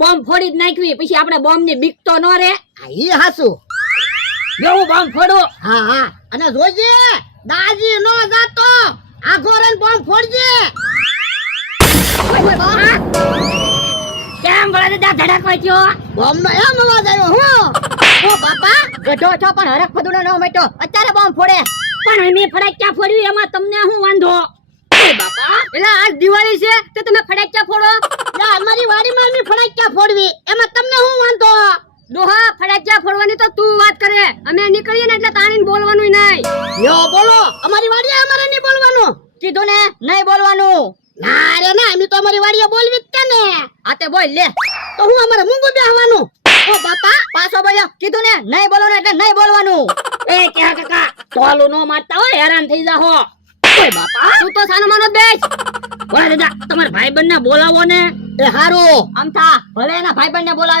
Bomb ફોડી જ નાખવી, પછી આપણે બોમ્બ ની બીક તો ન રે. ઈ હાસુ. જો હું બોમ્બ ફોડું. હા હા, અને જોઈજે દાજી નો જાતો, આખો રન બોમ્બ ફોડજે. કેમ ભલા દાદા ધડાકો થયો? બોમ્બ નો એમ અવાજ આવ્યો. હું ઓ બાપા ગઢો છો પણ હરખ ફદુનો ન મેટો, અત્યારે બોમ્બ ફોડે. પણ અમે ફટાક્યા ફોડ્યું એમાં તમને શું વાંધો? ઓય બાપા, એટલે આજ દિવાળી છે તો તમે ફટાક્યા ફોડો? લા અમારી વાડીમાં અમે ફટાક્યા ફોડવી, એમાં તમને શું વાંધો? ડોહા ફટાક્યા ફોડવાની તો તું વાત કરે, અમે નીકળીએ ને એટલે તાણીને બોલવાનું નહીં. યો બોલો, અમારી વાડીએ અમારે નહીં બોલવાનું. કીધું ને નહીં બોલવાનું. ના રે ના, અમે તો અમારી વાડીએ બોલવી જ છે ને. આ તે બોલ લે. તો હું અમારે મૂંગું બેહવાનું. ઓ બાપા પાછો બોલ્યો, કીધું ને નહીં બોલવાનું એટલે નહીં બોલવાનું. એ કે કાકા ટોલું નો મારતા હોય, હેરાન થઈ જાહો. ઓય બાપા, તું તો સાનો માનો બેસ. ઓય દાદા, તમારા ભાઈબંધને બોલાવો ને. એ હારું આમ થા, ભલે એના ભાઈબંધને બોલાવે.